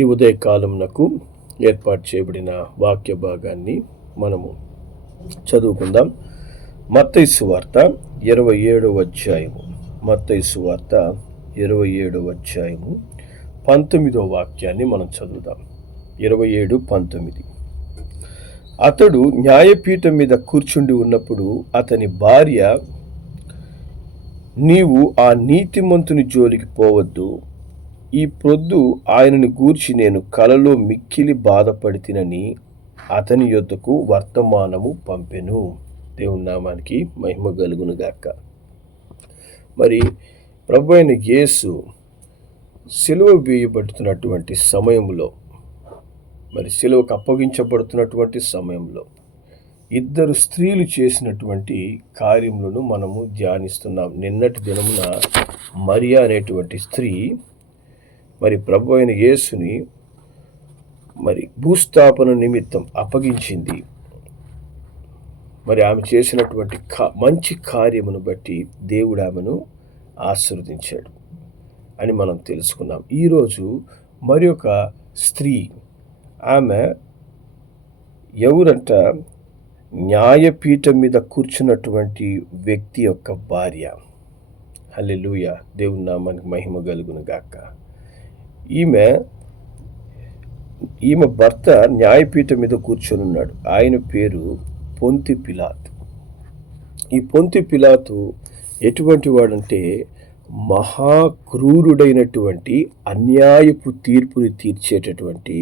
ఈ ఉదయకాలమునకు ఏర్పాటు చేయబడిన వాక్య భాగాన్ని మనము చదువుకుందాం. మత్తయి సువార్త 27వ అధ్యాయము. మత్తయి సువార్త 27వ అధ్యాయము 19వ వాక్యాన్ని మనం చదువుదాం. 27:19. అతడు న్యాయపీఠం మీద కూర్చుండి ఉన్నప్పుడు అతని భార్య, నీవు ఆ నీతిమంతుని జోలికి పోవద్దు, ఈ ప్రొద్దు ఆయనను గూర్చి నేను కలలో మిక్కిలి బాధపడితినని అతని యొద్దకు వర్తమానము పంపెను. దేవుని నామానికి మహిమ కలుగును గాక. మరి ప్రభు అయిన యేసు సిలువ వేయబడుతున్నటువంటి సమయంలో, మరి సిలువకు అప్పగించబడుతున్నటువంటి సమయంలో ఇద్దరు స్త్రీలు చేసినటువంటి కార్యములను మనము ధ్యానిస్తున్నాం. నిన్నటి దినమున మరియా అనేటువంటి స్త్రీ మరి ప్రభు అయిన యేసుని మరి భూస్థాపన నిమిత్తం అప్పగించింది. మరి ఆమె చేసినటువంటి మంచి కార్యమును బట్టి దేవుడు ఆమెను ఆశీర్వదించాడు అని మనం తెలుసుకున్నాం. ఈరోజు మరి ఒక స్త్రీ, ఆమె ఎవరంట? న్యాయపీఠం మీద కూర్చున్నటువంటి వ్యక్తి యొక్క భార్య. హల్లెలూయా, దేవుని నామానికి మహిమ కలుగును గాక. ఈమె భర్త న్యాయపీఠం మీద కూర్చొని ఉన్నాడు. ఆయన పేరు పొంతి పిలాతు. ఈ పొంతి పిలాతు ఎటువంటి వాడంటే మహాక్రూరుడైనటువంటి అన్యాయపు తీర్పుని తీర్చేటటువంటి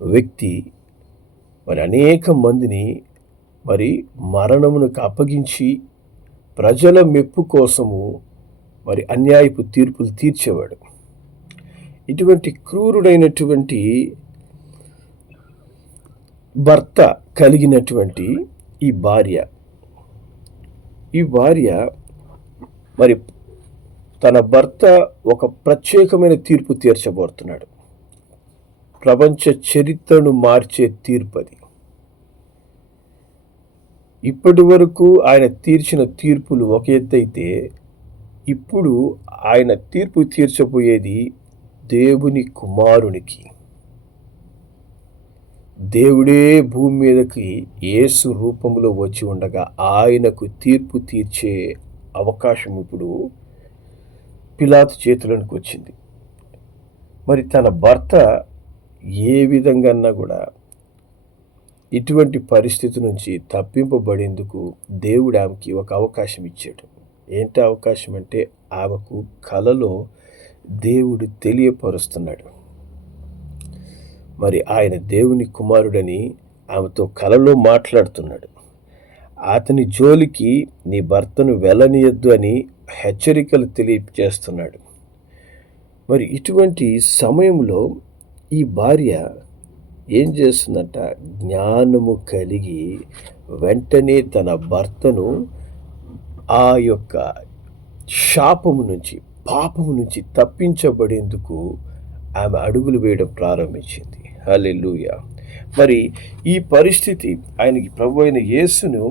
వ్యక్తి. మరి అనేక మందిని మరి మరణమునకు అప్పగించి ప్రజల మెప్పు కోసము మరి అన్యాయపు తీర్పులు తీర్చేవాడు. ఇటువంటి క్రూరుడైనటువంటి భర్త కలిగినటువంటి ఈ భార్య మరి తన భర్త ఒక ప్రత్యేకమైన తీర్పు తీర్చబోతున్నాడు. ప్రపంచ చరిత్రను మార్చే తీర్పు అది. ఇప్పటి వరకు ఆయన తీర్చిన తీర్పులు ఒక ఎత్తైతే, ఇప్పుడు ఆయన తీర్పు తీర్చబోయేది దేవుని కుమారునికి. దేవుడే భూమి మీదకి యేసు రూపంలో వచ్చి ఉండగా ఆయనకు తీర్పు తీర్చే అవకాశం ఇప్పుడు పిలాతు చేతులకు వచ్చింది. మరి తన భర్త ఏ విధంగా కూడా ఇటువంటి పరిస్థితి నుంచి తప్పింపబడేందుకు దేవుడు ఆమెకి ఒక అవకాశం ఇచ్చాడు. ఏంటి అవకాశం అంటే, ఆమెకు కలలో దేవుడు తెలియపరుస్తున్నాడు. మరి ఆయన దేవుని కుమారుడని ఆమెతో కలలో మాట్లాడుతున్నాడు. అతని జోలికి నీ భర్తను వెళ్ళనీయద్దు అని హెచ్చరికలు తెలియజేస్తున్నాడు. మరి ఇటువంటి సమయంలో ఈ భార్య ఏం చేస్తుందంట? జ్ఞానము కలిగి వెంటనే తన భర్తను ఆ యొక్క శాపము నుంచి, పాపము నుంచి తప్పించబడేందుకు ఆమె అడుగులు వేయడం ప్రారంభించింది. హల్లెలూయా. మరి ఈ పరిస్థితి ఆయనకి ప్రభు అయిన యేసును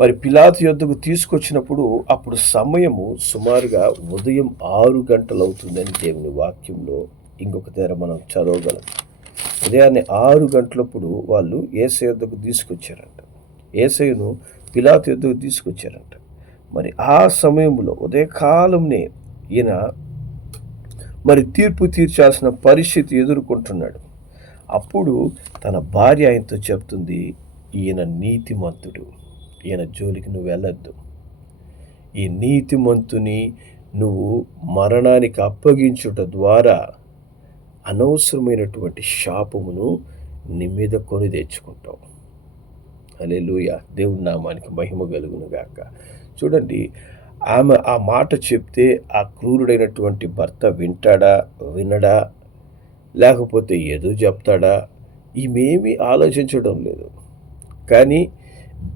మరి పిలాతు యొద్దకు తీసుకొచ్చినప్పుడు అప్పుడు సమయము సుమారుగా ఉదయం 6 గంటలు అవుతుందని దేవుని వాక్యంలో ఇంకొక తెర మనం చదవగలం. ఉదయాన్నే 6 గంటలప్పుడు వాళ్ళు యేసయ్య యొద్దకు తీసుకొచ్చారంట. యేసయ్యను పిలాతు యొద్దకు తీసుకొచ్చారంట. మరి ఆ సమయంలో ఉదయకాలంనే ఈయన మరి తీర్పు తీర్చాల్సిన పరిస్థితి ఎదుర్కొంటున్నాడు. అప్పుడు తన భార్య ఆయనతో చెప్తుంది, ఈయన నీతిమంతుడు, ఈయన జోలికి నువ్వు వెళ్ళొద్దు. ఈ నీతిమంతుని నువ్వు మరణానికి అప్పగించుట ద్వారా అనవసరమైనటువంటి శాపమును నీ మీద కొని తెచ్చుకుంటావు. హల్లెలూయా, దేవుని నామానికి మహిమ కలుగును గాక. చూడండి, ఆమె ఆ మాట చెప్తే ఆ క్రూరుడైనటువంటి భర్త వింటాడా, వినడా, లేకపోతే ఏదో చెప్తాడా, ఈమెమీ ఆలోచించడం లేదు. కానీ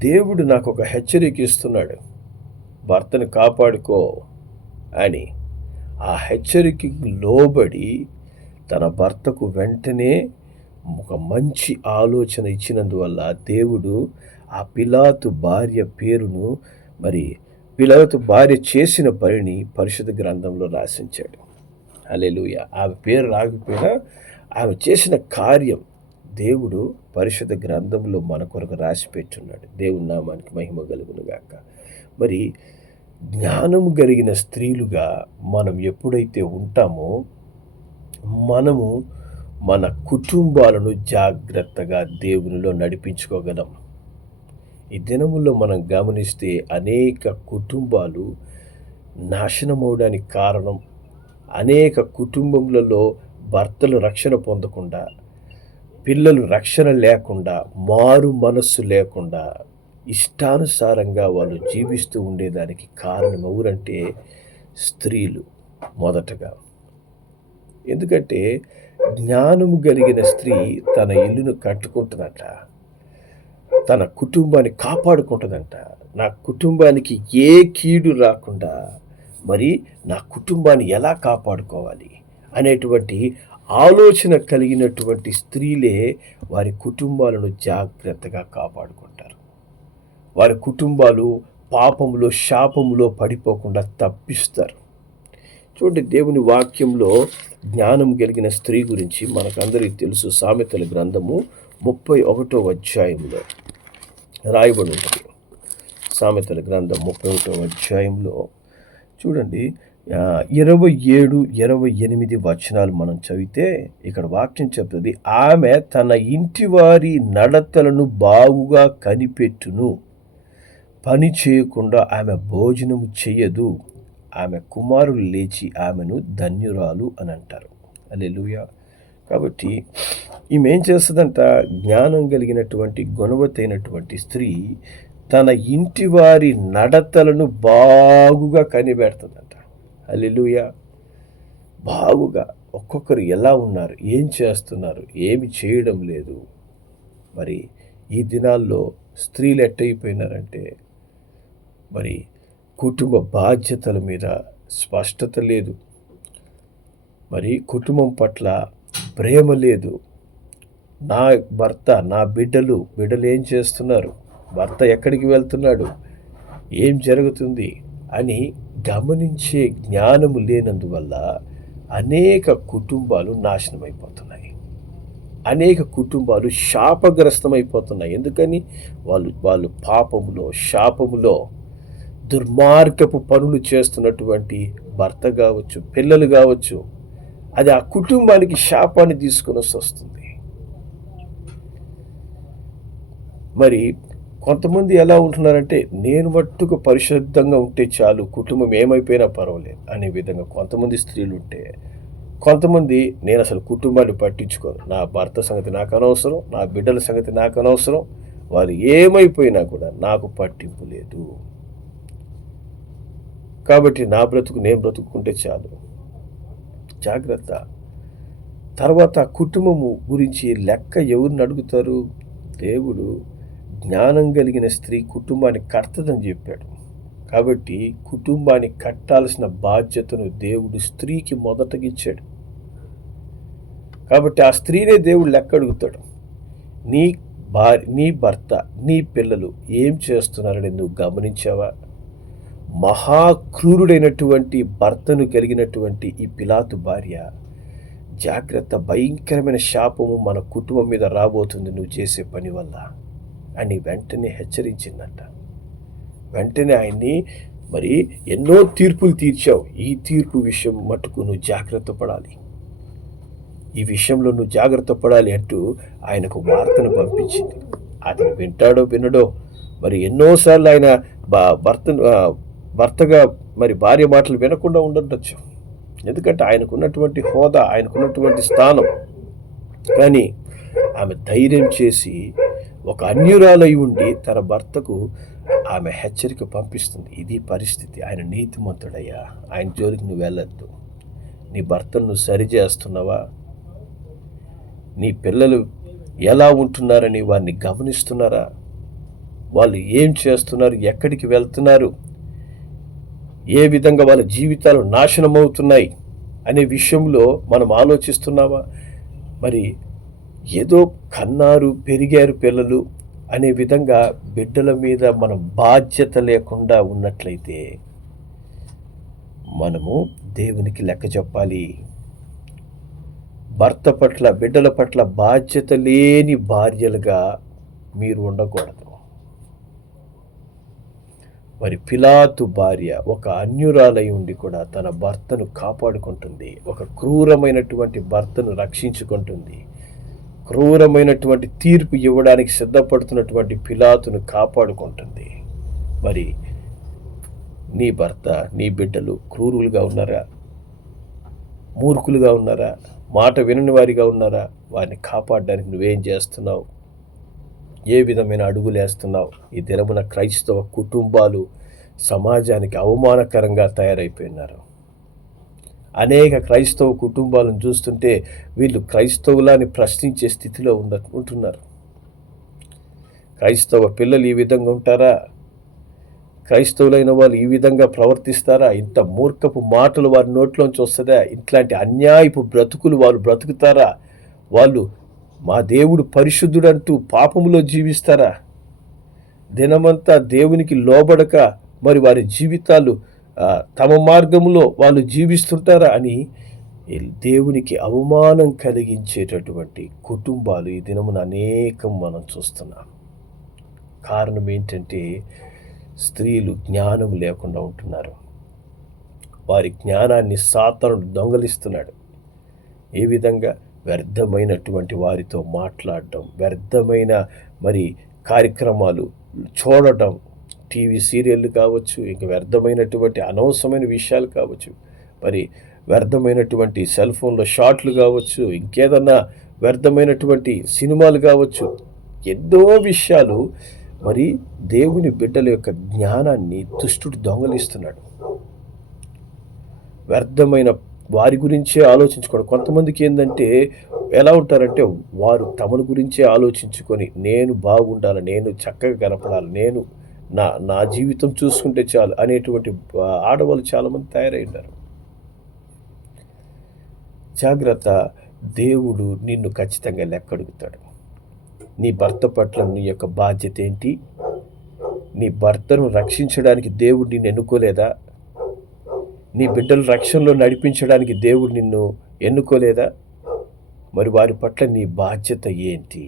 దేవుడు నాకు ఒక హెచ్చరిక ఇస్తున్నాడు, భర్తను కాపాడుకో అని. ఆ హెచ్చరికకి లోబడి తన భర్తకు వెంటనే ఒక మంచి ఆలోచన ఇచ్చినందువల్ల దేవుడు ఆ పిలాతు భార్య పేరును, మరి పిలాతు భార్య చేసిన పనిని పరిశుద్ధ గ్రంథంలో రాసించాడు. హల్లెలూయా. ఆమె పేరు రాకపోయినా ఆమె చేసిన కార్యం దేవుడు పరిశుద్ధ గ్రంథంలో మన కొరకు రాసి పెట్టున్నాడు. దేవుని నామానికి మహిమ కలుగును గాక. మరి జ్ఞానం కలిగిన స్త్రీలుగా మనం ఎప్పుడైతే ఉంటామో మనము మన కుటుంబాలను జాగ్రత్తగా దేవునిలో నడిపించుకోగలం. ఈ దినముల్లో మనం గమనిస్తే అనేక కుటుంబాలు నాశనమవడానికి కారణం, అనేక కుటుంబములలో భర్తలు రక్షణ పొందకుండా, పిల్లలు రక్షణ లేకుండా, మారు మనస్సు లేకుండా ఇష్టానుసారంగా వాళ్ళు జీవిస్తూ ఉండేదానికి కారణం ఎవరంటే స్త్రీలు మొదటగా. ఎందుకంటే జ్ఞానము కలిగిన స్త్రీ తన ఇల్లును కట్టుకుంటుందంట, తన కుటుంబాన్ని కాపాడుకుంటుందంట. నా కుటుంబానికి ఏ కీడు రాకుండా మరి నా కుటుంబాన్ని ఎలా కాపాడుకోవాలి అనేటువంటి ఆలోచన కలిగినటువంటి స్త్రీలే వారి కుటుంబాలను జాగ్రత్తగా కాపాడుకుంటారు. వారి కుటుంబాలు పాపములో శాపములో పడిపోకుండా తప్పిస్తారు. చూడండి, దేవుని వాక్యంలో జ్ఞానం కలిగిన స్త్రీ గురించి మనకందరికీ తెలుసు. సామెతల గ్రంథము 31వ అధ్యాయంలో రాయబడి ఉంటుంది. సామెతల గ్రంథం 31వ అధ్యాయంలో చూడండి 27, 28 వచనాలు మనం చదివితే ఇక్కడ వాక్యం చెప్తుంది, ఆమె తన ఇంటి వారి నడతలను బాగుగా కనిపెట్టును, పని చేయకుండా ఆమె భోజనము చెయ్యదు, ఆమె కుమారులు లేచి ఆమెను ధన్యురాలు అని అంటారు. హల్లెలూయా. కాబట్టి ఈమె ఏం చేస్తుందంట, జ్ఞానం కలిగినటువంటి గుణవతైనటువంటి స్త్రీ తన ఇంటి వారి నడతలను బాగుగా కనిపెడుతుందంట. హల్లెలూయా. బాగుగా ఒక్కొక్కరు ఎలా ఉన్నారు, ఏం చేస్తున్నారు, ఏమి చేయడం లేదు. మరి ఈ దినాల్లో స్త్రీలు ఎట్టయిపోయినారంటే మరి కుటుంబ బాధ్యతల మీద స్పష్టత లేదు, మరి కుటుంబం పట్ల ప్రేమ లేదు. నా భర్త, నా బిడ్డలు ఏం చేస్తున్నారు, భర్త ఎక్కడికి వెళ్తున్నాడు, ఏం జరుగుతుంది అని గమనించే జ్ఞానము లేనందువల్ల అనేక కుటుంబాలు నాశనమైపోతున్నాయి. అనేక కుటుంబాలు శాపగ్రస్తమైపోతున్నాయి. ఎందుకని వాళ్ళు పాపములో శాపములో దుర్మార్గపు పనులు చేస్తున్నటువంటి భర్త కావచ్చు, పిల్లలు కావచ్చు, అది ఆ కుటుంబానికి శాపాన్ని తీసుకొని వస్తుంది. మరి కొంతమంది ఎలా ఉంటున్నారంటే నేను మట్టుకు పరిశుద్ధంగా ఉంటే చాలు, కుటుంబం ఏమైపోయినా పర్వాలేదు అనే విధంగా కొంతమంది స్త్రీలు ఉంటే, కొంతమంది నేను అసలు కుటుంబాన్ని పట్టించుకోను, నా భర్త సంగతి నాకు అనవసరం, నా బిడ్డల సంగతి నాకు అనవసరం, వారు ఏమైపోయినా కూడా నాకు పట్టింపు లేదు, కాబట్టి నా బ్రతుకు నేను బ్రతుకుంటే చాలు. జాగ్రత్త. తర్వాత కుటుంబము గురించి లెక్క ఎవరిని అడుగుతారు? దేవుడు జ్ఞానం కలిగిన స్త్రీ కుటుంబాన్ని కట్టదని చెప్పాడు. కాబట్టి కుటుంబాన్ని కట్టాల్సిన బాధ్యతను దేవుడు స్త్రీకి మొదటగా ఇచ్చాడు. కాబట్టి ఆ స్త్రీనే దేవుడు లెక్క అడుగుతాడు. నీ భర్త, నీ పిల్లలు ఏం చేస్తున్నారని నువ్వు గమనించావా? మహాక్రూరుడైనటువంటి భర్తను కలిగినటువంటి ఈ పిలాతు భార్య, జాగ్రత్త, భయంకరమైన శాపము మన కుటుంబం మీద రాబోతుంది నువ్వు చేసే పని వల్ల అని వెంటనే హెచ్చరించిందంట. వెంటనే ఆయన్ని మరి ఎన్నో తీర్పులు తీర్చావు, ఈ తీర్పు విషయం మటుకు నువ్వు జాగ్రత్త పడాలి, ఈ విషయంలో నువ్వు జాగ్రత్త పడాలి అంటూ ఆయనకు వార్తను పంపించింది. అతను వింటాడో వినడో, మరి ఎన్నోసార్లు ఆయన భర్తగా మరి భార్య మాటలు వినకుండా ఉండొచ్చు, ఎందుకంటే ఆయనకున్నటువంటి హోదా, ఆయనకున్నటువంటి స్థానం. కానీ ఆమె ధైర్యం చేసి ఒక అన్యురాలై ఉండి తన భర్తకు ఆమె హెచ్చరిక పంపిస్తుంది. ఇది పరిస్థితి, ఆయన నీతిమంతుడయ్యా, ఆయన జోలికి నువ్వు వెళ్ళొద్దు, నీ భర్తను నువ్వు సరిచేస్తున్నావా, నీ పిల్లలు ఎలా ఉంటున్నారని వారిని గమనిస్తున్నారా, వాళ్ళు ఏం చేస్తున్నారు, ఎక్కడికి వెళ్తున్నారు, ఏ విధంగా వాళ్ళ జీవితాలు నాశనం అవుతున్నాయి అనే విషయంలో మనం ఆలోచిస్తున్నావా? మరి ఏదో కన్నారు పెరిగారు పిల్లలు అనే విధంగా బిడ్డల మీద మనం బాధ్యత లేకుండా ఉన్నట్లయితే మనము దేవునికి లెక్క చెప్పాలి. భర్త పట్ల, బిడ్డల పట్ల బాధ్యత లేని భార్యలుగా మీరు ఉండకూడదు. మరి పిలాతు భార్య ఒక అన్యురాలై ఉండి కూడా తన భర్తను కాపాడుకుంటుంది. ఒక క్రూరమైనటువంటి భర్తను రక్షించుకుంటుంది. క్రూరమైనటువంటి తీర్పు ఇవ్వడానికి సిద్ధపడుతున్నటువంటి పిలాతును కాపాడుకుంటుంది. మరి నీ భర్త, నీ బిడ్డలు క్రూరులుగా ఉన్నారా? మూర్ఖులుగా ఉన్నారా? మాట వినని వారిగా ఉన్నారా? వారిని కాపాడడానికి నువ్వేం చేస్తున్నావు? ఏ విధమైన అడుగులు వేస్తున్నావు? ఈ దినమున క్రైస్తవ కుటుంబాలు సమాజానికి అవమానకరంగా తయారైపోయినారు. అనేక క్రైస్తవ కుటుంబాలను చూస్తుంటే వీళ్ళు క్రైస్తవులని ప్రశ్నించే స్థితిలో ఉంటున్నారు. క్రైస్తవ పిల్లలు ఈ విధంగా ఉంటారా? క్రైస్తవులైన వాళ్ళు ఈ విధంగా ప్రవర్తిస్తారా? ఇంత మూర్ఖపు మాటలు వారి నోట్లోంచి వస్తుందా? ఇట్లాంటి అన్యాయపు బ్రతుకులు వాళ్ళు బ్రతుకుతారా? వాళ్ళు మా దేవుడు పరిశుద్ధుడంటూ పాపములో జీవిస్తారా? దినమంతా దేవునికి లోబడక మరి వారి జీవితాలు తమ మార్గంలో వాళ్ళు జీవిస్తుంటారా అని దేవునికి అవమానం కలిగించేటటువంటి కుటుంబాలు ఈ దినమున అనేకం మనం చూస్తున్నాం. కారణం ఏంటంటే స్త్రీలు జ్ఞానం లేకుండా ఉంటున్నారు. వారి జ్ఞానాన్ని సాతానుడు దొంగలిస్తున్నాడు. ఏ విధంగా? వ్యర్థమైనటువంటి వారితో మాట్లాడడం, వ్యర్థమైన మరి కార్యక్రమాలు చూడటం, టీవీ సీరియళ్ళు కావచ్చు, ఇంకా వ్యర్థమైనటువంటి అనవసరమైన విషయాలు కావచ్చు, మరి వ్యర్థమైనటువంటి సెల్ ఫోన్లో షార్ట్లు కావచ్చు, ఇంకేదన్నా వ్యర్థమైనటువంటి సినిమాలు కావచ్చు, ఎన్నో విషయాలు మరి దేవుని బిడ్డల యొక్క జ్ఞానాన్ని దుష్టుడు దొంగలిస్తున్నాడు. వ్యర్థమైన వారి గురించే ఆలోచించుకోవడం. కొంతమందికి ఏంటంటే ఎలా ఉంటారంటే వారు తమను గురించే ఆలోచించుకొని నేను బాగుండాలి, నేను చక్కగా కనపడాలి, నేను నా జీవితం చూసుకుంటే చాలు అనేటువంటి ఆడవాళ్ళు చాలామంది తయారై ఉన్నారు. జాగ్రత్త, దేవుడు నిన్ను ఖచ్చితంగా లెక్కడుగుతాడు. నీ భర్త పట్ల నీ యొక్క బాధ్యత ఏంటి? నీ భర్తను రక్షించడానికి దేవుడు నిన్ను ఎన్నుకోలేదా? నీ బిడ్డల రక్షణలో నడిపించడానికి దేవుడు నిన్ను ఎన్నుకోలేదా? మరి వారి పట్ల నీ బాధ్యత ఏంటి?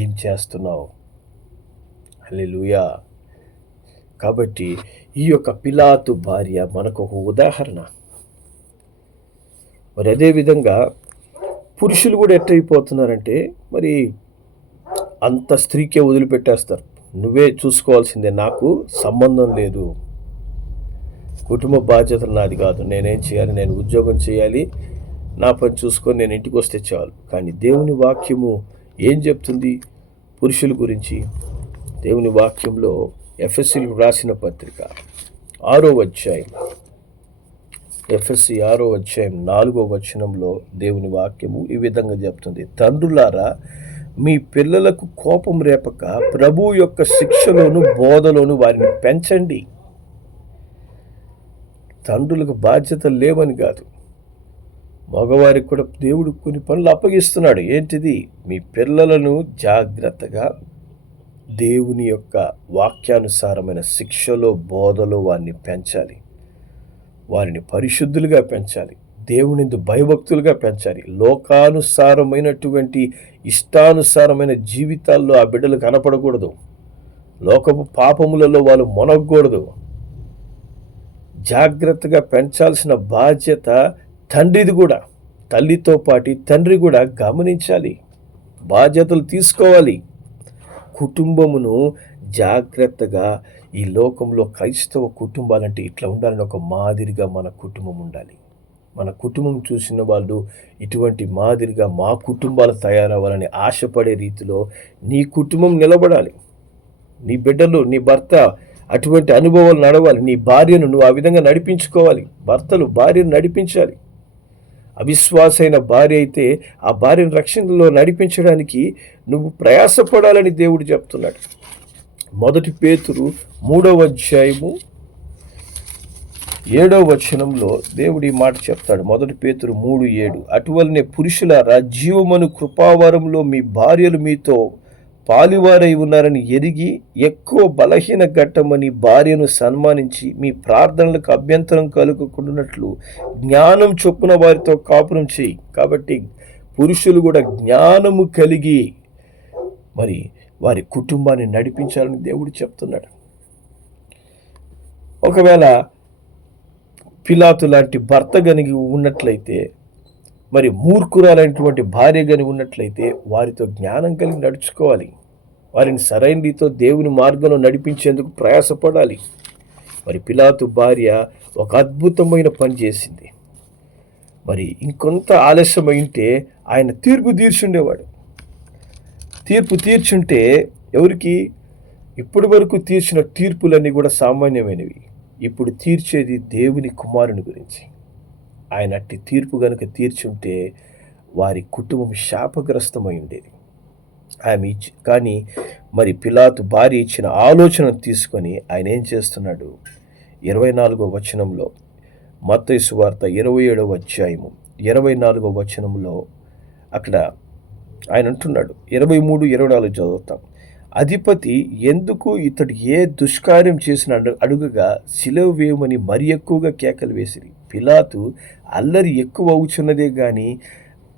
ఏం చేస్తున్నావు? హల్లెలూయా. కాబట్టి ఈ యొక్క పిలాతు భార్య మనకు ఒక ఉదాహరణ. మరి అదేవిధంగా పురుషులు కూడా ఎట్టయిపోతున్నారంటే మరి అంత స్త్రీకే వదిలిపెట్టేస్తారు. నువ్వే చూసుకోవాల్సిందే, నాకు సంబంధం లేదు, కుటుంబ బాధ్యతలు నాది కాదు, నేనేం చేయాలి, నేను ఉద్యోగం చేయాలి, నా పని చూసుకొని నేను ఇంటికి వస్తే చాలు. కానీ దేవుని వాక్యము ఏం చెప్తుంది పురుషుల గురించి? దేవుని వాక్యంలో ఎఫెసీలకు రాసిన పత్రిక 6వ అధ్యాయం, ఎఫెసీ 6వ అధ్యాయం 4వ వచనంలో దేవుని వాక్యము ఈ విధంగా చెప్తుంది: తండ్రులారా, మీ పిల్లలకు కోపం రేపక ప్రభు యొక్క శిక్షలోను బోధలోను వారిని పెంచండి. తండ్రులకు బాధ్యతలు లేవని కాదు, మగవారికి కూడా దేవుడు కొన్ని పనులు అప్పగిస్తున్నాడు. ఏంటిది? మీ పిల్లలను జాగ్రత్తగా దేవుని యొక్క వాక్యానుసారమైన శిక్షలో బోధలో వారిని పెంచాలి. వారిని పరిశుద్ధులుగా పెంచాలి, దేవునిందు భయభక్తులుగా పెంచాలి. లోకానుసారమైనటువంటి ఇష్టానుసారమైన జీవితాల్లో ఆ బిడ్డలు కనపడకూడదు. లోకపు పాపములలో వాళ్ళు మొనగకూడదు. జాగ్రత్తగా పెంచాల్సిన బాధ్యత తండ్రిది కూడా. తల్లితో పాటు తండ్రి కూడా గమనించాలి, బాధ్యతలు తీసుకోవాలి. కుటుంబమును జాగ్రత్తగా ఈ లోకంలో క్రైస్తవ కుటుంబాలంటే ఇట్లా ఉండాలని ఒక మాదిరిగా మన కుటుంబం ఉండాలి. మన కుటుంబం చూసిన వాళ్ళు ఇటువంటి మాదిరిగా మా కుటుంబాలు తయారవ్వాలని ఆశపడే రీతిలో నీ కుటుంబం నిలబడాలి. నీ బిడ్డలు, నీ భర్త అటువంటి అనుభవాలు నడవాలి. నీ భార్యను నువ్వు ఆ విధంగా నడిపించుకోవాలి. భర్తలు భార్యను నడిపించాలి. అవిశ్వాసైన భార్య అయితే ఆ భార్యను రక్షణలో నడిపించడానికి నువ్వు ప్రయాసపడాలని దేవుడు చెప్తున్నాడు. 1 పేతురు 3వ అధ్యాయము 7వ వచనంలో దేవుడు ఈ మాట చెప్తాడు. 1 పేతురు 3:7 అటువలనే పురుషులారా, జీవమను కృపావరంలో మీ భార్యలు మీతో పాలివారై ఉన్నారని ఎరిగి ఎక్కువ బలహీన ఘట్టమని భార్యను సన్మానించి మీ ప్రార్థనలకు అభ్యంతరం కలుగకుండానట్లు జ్ఞానం చొప్పున వారితో కాపురం చేయి. కాబట్టి పురుషులు కూడా జ్ఞానము కలిగి మరి వారి కుటుంబాన్ని నడిపించాలని దేవుడు చెప్తున్నాడు. ఒకవేళ పిలాతు లాంటి భర్త గనిగి ఉన్నట్లయితే, మరి మూర్ఖురాలైనటువంటి భార్య గని ఉన్నట్లయితే వారితో జ్ఞానం కలిగి నడుచుకోవాలి. వారిని సరైన రీతితో దేవుని మార్గంలో నడిపించేందుకు ప్రయాసపడాలి. మరి పిలాతు భార్య ఒక అద్భుతమైన పని చేసింది. మరి ఇంకొంత ఆలస్యమైంటే ఆయన తీర్పు తీర్చుండేవాడు. తీర్పు తీర్చుంటే ఎవరికి ఇప్పటి వరకు తీర్చిన తీర్పులన్నీ కూడా సామాన్యమైనవి. ఇప్పుడు తీర్చేది దేవుని కుమారుని గురించి. ఆయన అట్టి తీర్పు గనుక తీర్చుంటే వారి కుటుంబం శాపగ్రస్తమై ఉండేది. కానీ మరి పిలాతు భార్య ఇచ్చిన ఆలోచనను తీసుకొని ఆయన ఏం చేస్తున్నాడు? 24వ వచనంలో, మత్తయి సువార్త 27వ అధ్యాయము 24వ వచనంలో అక్కడ ఆయన అంటున్నాడు. 23, 24 చదువుతాం. అధిపతి ఎందుకు ఇతడు ఏ దుష్కార్యం చేసిన అడుగగా సిలువ వేయమని మరి ఎక్కువగా కేకలు వేసిరి. పిలాతు అల్లరి ఎక్కువ అవుచున్నదే గాని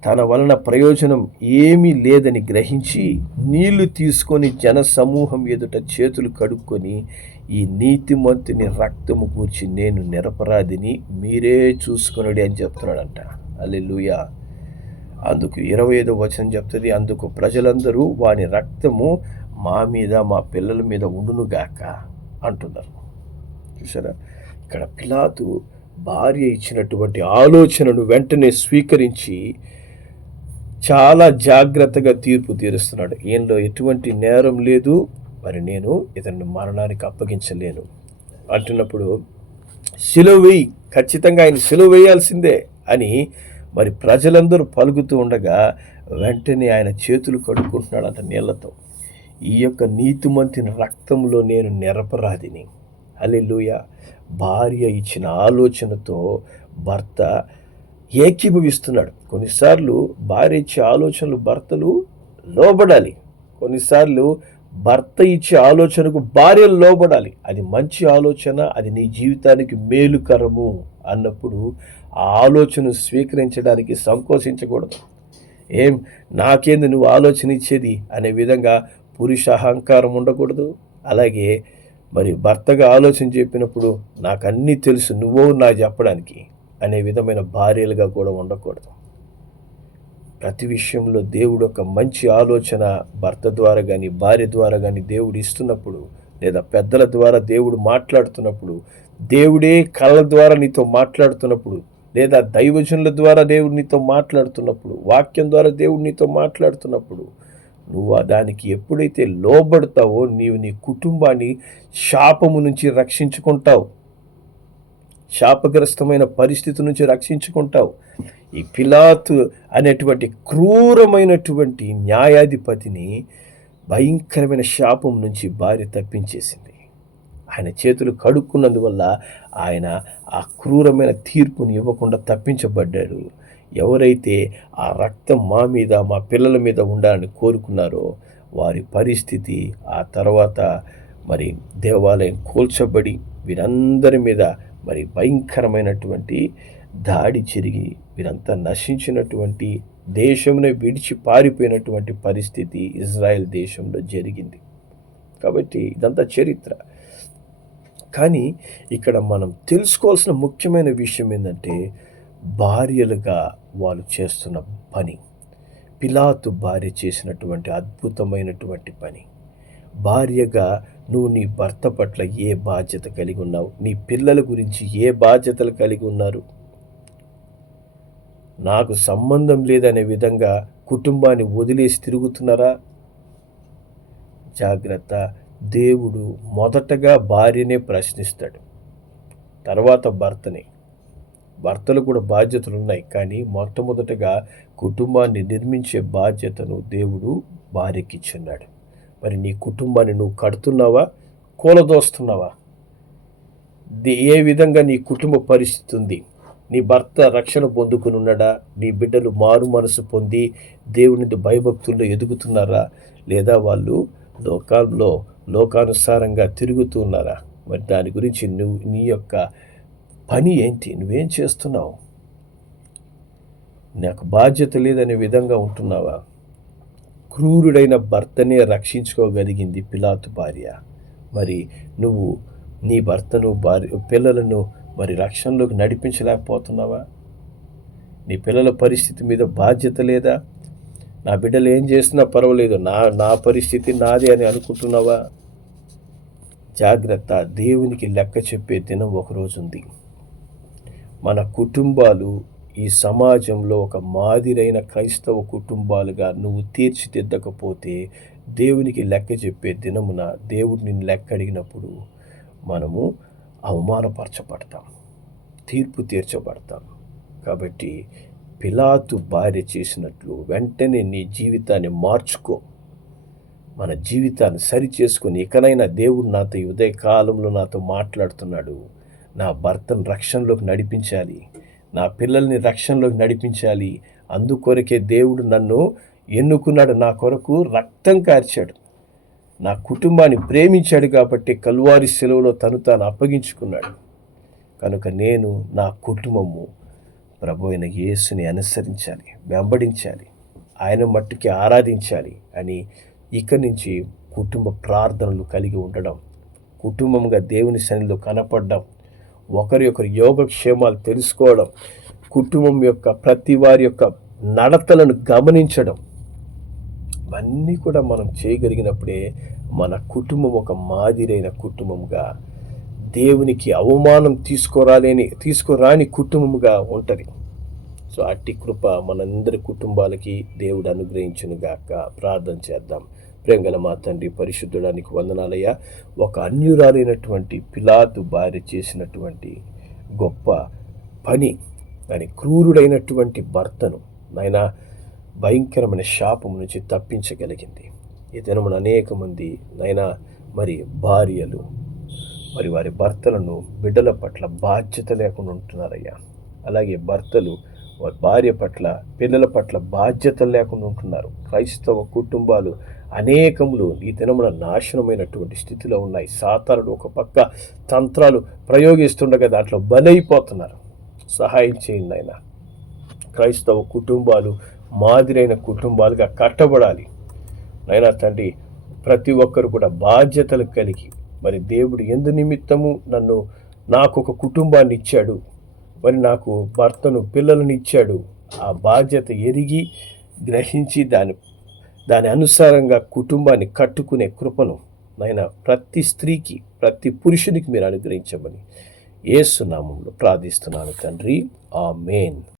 తన వలన ప్రయోజనం ఏమీ లేదని గ్రహించి నీళ్లు తీసుకొని జన సమూహం ఎదుట చేతులు కడుక్కొని, ఈ నీతిమంతుని రక్తము గూర్చి నేను నిరపరాధిని, మీరే చూసుకొనుడి అని చెప్తున్నాడంట. హల్లెలూయా. అందుకు 25వ వచనం చెప్తుంది, అందుకు ప్రజలందరూ వాని రక్తము మా మీద మా పిల్లల మీద ఉండునుగాక అంటున్నారు. చూసారా, ఇక్కడ పిలాతు భార్య ఇచ్చినటువంటి ఆలోచనను వెంటనే స్వీకరించి చాలా జాగ్రత్తగా తీర్పు తీరుస్తున్నాడు. ఈయనలో ఎటువంటి నేరం లేదు, మరి నేను ఇతన్ని మరణానికి అప్పగించలేను అంటున్నప్పుడు సిలువ వేయి, ఖచ్చితంగా ఆయన సిలువ వేయాల్సిందే అని మరి ప్రజలందరూ పలుకుతూ ఉండగా వెంటనే ఆయన చేతులు కడుక్కుంటున్నాడంట నీళ్లతో. ఈ యొక్క నీతిమంతుని రక్తంలో నేను నిరపరాధిని. హల్లెలూయా. భార్య ఇచ్చిన ఆలోచనతో భర్త ఏకీభవిస్తున్నాడు. కొన్నిసార్లు భార్య ఇచ్చే ఆలోచనలు భర్తలు లోబడాలి, కొన్నిసార్లు భర్త ఇచ్చే ఆలోచనకు భార్యలు లోబడాలి. అది మంచి ఆలోచన, అది నీ జీవితానికి మేలుకరము అన్నప్పుడు ఆ ఆలోచన స్వీకరించడానికి సంకోచించకూడదు. నాకేంది నువ్వు ఆలోచన ఇచ్చేది అనే విధంగా పురుష అహంకారం ఉండకూడదు. అలాగే మరి భర్తగా ఆలోచన చెప్పినప్పుడు నాకు అన్నీ తెలుసు, నువ్వో నాకు చెప్పడానికి అనే విధమైన భార్యలుగా కూడా ఉండకూడదు. ప్రతి విషయంలో దేవుడు ఒక మంచి ఆలోచన భర్త ద్వారా కానీ భార్య ద్వారా కానీ దేవుడు ఇస్తున్నప్పుడు, లేదా పెద్దల ద్వారా దేవుడు మాట్లాడుతున్నప్పుడు, దేవుడే కళ్ళ ద్వారా నీతో మాట్లాడుతున్నప్పుడు, లేదా దైవజనుల ద్వారా దేవుడు నీతో మాట్లాడుతున్నప్పుడు, వాక్యం ద్వారా దేవుడు నీతో మాట్లాడుతున్నప్పుడు, నువ్వు దానికి ఎప్పుడైతే లోబడతావో నీవు నీ కుటుంబాన్ని శాపము నుంచి రక్షించుకుంటావు, శాపగ్రస్తమైన పరిస్థితి నుంచి రక్షించుకుంటావు. ఈ పిలాతు అనేటువంటి క్రూరమైనటువంటి న్యాయాధిపతిని భయంకరమైన శాపం నుంచి భార్య తప్పించేసింది. ఆయన చేతులు కడుక్కున్నందువల్ల ఆయన ఆ క్రూరమైన తీర్పుని ఇవ్వకుండా తప్పించబడ్డాడు. ఎవరైతే ఆ రక్తం మా మీద మా పిల్లల మీద ఉండాలని కోరుకున్నారో వారి పరిస్థితి ఆ తర్వాత మరి దేవాలయం కూల్చబడి వీరందరి మీద మరి భయంకరమైనటువంటి దాడి జరిగి వీరంతా నశించినటువంటి, దేశంలో విడిచి పారిపోయినటువంటి పరిస్థితి ఇజ్రాయెల్ దేశంలో జరిగింది. కాబట్టి ఇదంతా చరిత్ర. కానీ ఇక్కడ మనం తెలుసుకోవాల్సిన ముఖ్యమైన విషయం ఏంటంటే భార్యలుగా వాళ్ళు చేస్తున్న పని, పిలాతు భార్య చేసినటువంటి అద్భుతమైనటువంటి పని. భార్యగా నువ్వు నీ భర్త పట్ల ఏ బాధ్యత కలిగి ఉన్నావు? నీ పిల్లల గురించి ఏ బాధ్యతలు కలిగి ఉన్నారు? నాకు సంబంధం లేదనే విధంగా కుటుంబాన్ని వదిలేసి తిరుగుతున్నారా? జాగ్రత్త. దేవుడు మొదటగా భార్యనే ప్రశ్నిస్తాడు, తర్వాత భర్తని. భర్తలు కూడా బాధ్యతలు ఉన్నాయి, కానీ మొట్టమొదటగా కుటుంబాన్ని నిర్మించే బాధ్యతను దేవుడు భార్యకి ఇచ్చున్నాడు. మరి నీ కుటుంబాన్ని నువ్వు కడుతున్నావా, కూలదోస్తున్నావా? ఏ విధంగా నీ కుటుంబ పరిస్థితి ఉంది? నీ భర్త రక్షణ పొందుకుని ఉన్నాడా? నీ బిడ్డలు మారు మనసు పొంది దేవుని భయభక్తుల్లో ఎదుగుతున్నారా? లేదా వాళ్ళు లోకానుసారంగా తిరుగుతూ ఉన్నారా? మరి దాని గురించి నీ యొక్క పని ఏంటి? నువ్వేం చేస్తున్నావు? నాకు బాధ్యత లేదనే విధంగా ఉంటున్నావా? క్రూరుడైన భర్తనే రక్షించుకోగలిగింది పిలాతు భార్య. మరి నువ్వు నీ భర్తను, పిల్లలను మరి రక్షణలోకి నడిపించలేకపోతున్నావా? నీ పిల్లల పరిస్థితి మీద బాధ్యత లేదా? నా బిడ్డలు ఏం చేసినా పర్వాలేదు, నా పరిస్థితి నాదే అని అనుకుంటున్నావా? జాగ్రత్త. దేవునికి లెక్క చెప్పే దినం ఒకరోజు ఉంది. మన కుటుంబాలు ఈ సమాజంలో ఒక మాదిరైన క్రైస్తవ కుటుంబాలుగా నువ్వు తీర్చిదిద్దకపోతే దేవునికి లెక్క చెప్పే దినమున దేవుడు నిన్ను లెక్క అడిగినప్పుడు మనము అవమానపరచబడతాం, తీర్పు తీర్చబడతాం. కాబట్టి పిలాతు భార్య చేసినట్లు వెంటనే నీ జీవితాన్ని మార్చుకో. మన జీవితాన్ని సరిచేసుకొని ఇకనైనా దేవుడు నాతో ఈ ఉదయకాలంలో నాతో మాట్లాడుతున్నాడు. నా భర్తను రక్షణలోకి నడిపించాలి, నా పిల్లల్ని రక్షణలోకి నడిపించాలి. అందుకొరకే దేవుడు నన్ను ఎన్నుకున్నాడు, నా కొరకు రక్తం కార్చాడు, నా కుటుంబాన్ని ప్రేమించాడు. కాబట్టి కల్వారి శిలువలో తాను అప్పగించుకున్నాడు. కనుక నేను, నా కుటుంబము ప్రభు అయిన యేసుని అనుసరించాలి, వెంబడించాలి, ఆయన మట్టుకి ఆరాధించాలి అని ఇక నుంచి కుటుంబ ప్రార్థనలు కలిగి ఉండడం, కుటుంబంగా దేవుని సన్నిధిలో కనపడడం, ఒకరి యోగక్షేమాలు తెలుసుకోవడం, కుటుంబం యొక్క ప్రతి వారి యొక్క నడతలను గమనించడం, ఇవన్నీ కూడా మనం చేయగలిగినప్పుడే మన కుటుంబం ఒక మాదిరైన కుటుంబంగా, దేవునికి అవమానం తీసుకురాని కుటుంబముగా ఉంటుంది. సో అట్టి కృప మనందరి కుటుంబాలకి దేవుడు అనుగ్రహించునుగాక. ప్రార్థన చేద్దాం. ప్రేమగల మా తండ్రి, పరిశుద్ధుడానికి వందనాలయ్యా. ఒక అన్యురాలైనటువంటి పిలాతు భార్య చేసినటువంటి గొప్ప పని, దాని క్రూరుడైనటువంటి భర్తను నాయనా భయంకరమైన శాపం నుంచి తప్పించగలిగింది. ఈ దినమున అనేక మంది నాయనా మరి భార్యలు మరి వారి భర్తలను, బిడ్డల పట్ల బాధ్యత లేకుండా ఉంటున్నారయ్యా. అలాగే భర్తలు వారి భార్య పట్ల, పిల్లల పట్ల బాధ్యత లేకుండా ఉంటున్నారు. క్రైస్తవ కుటుంబాలు అనేకములు ఈ దినమున నాశనమైనటువంటి స్థితిలో ఉన్నాయి. సాతానుడు ఒక పక్క తంత్రాలు ప్రయోగిస్తుండగా దాంట్లో బలైపోతున్నారు. సహాయం చేయండి నాయనా. క్రైస్తవ కుటుంబాలు మాదిరైన కుటుంబాలుగా కట్టబడాలి నాయనా తండ్రి. ప్రతి ఒక్కరు కూడా బాధ్యతలు కలిగి, మరి దేవుడు ఎందు నిమిత్తము నాకు ఒక కుటుంబాన్ని ఇచ్చాడు, మరి నాకు భర్తను, పిల్లలను ఇచ్చాడు, ఆ బాధ్యత ఎరిగి గ్రహించి దాని అనుసారంగా కుటుంబాన్ని కట్టుకునే కృపను నాయన ప్రతి స్త్రీకి, ప్రతి పురుషునికి మీరు అనుగ్రహించమని యేసు నామములో ప్రార్థిస్తున్నాను తండ్రి. ఆమేన్.